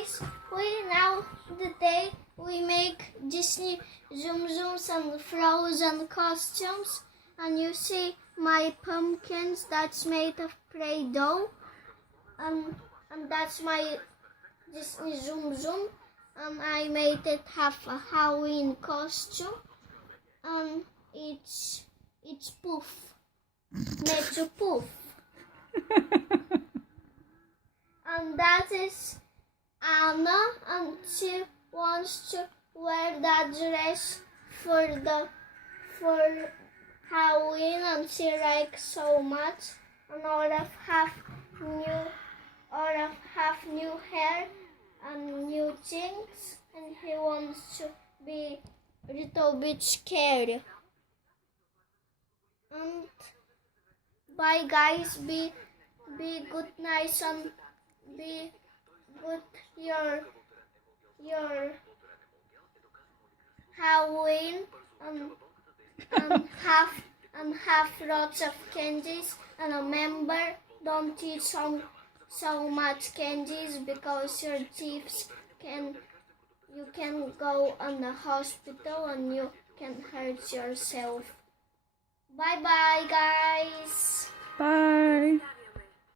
guys, today we make Disney Zoom Zooms and Frozen costumes, and you see my pumpkins that's made of Play-Doh, and that's my Disney Zoom Zoom, and I made it have a Halloween costume, and it's Poof, made to Poof. And that is Anna, and she wants to wear that dress for Halloween, and she likes so much. And Olaf have new hair and new things, and he wants to be a little bit scary. And bye guys, be good, nice, and be good your Halloween, and have lots of candies, and remember, don't eat so much candies because your teeth you can go on the hospital and you can hurt yourself. Bye bye guys. Bye.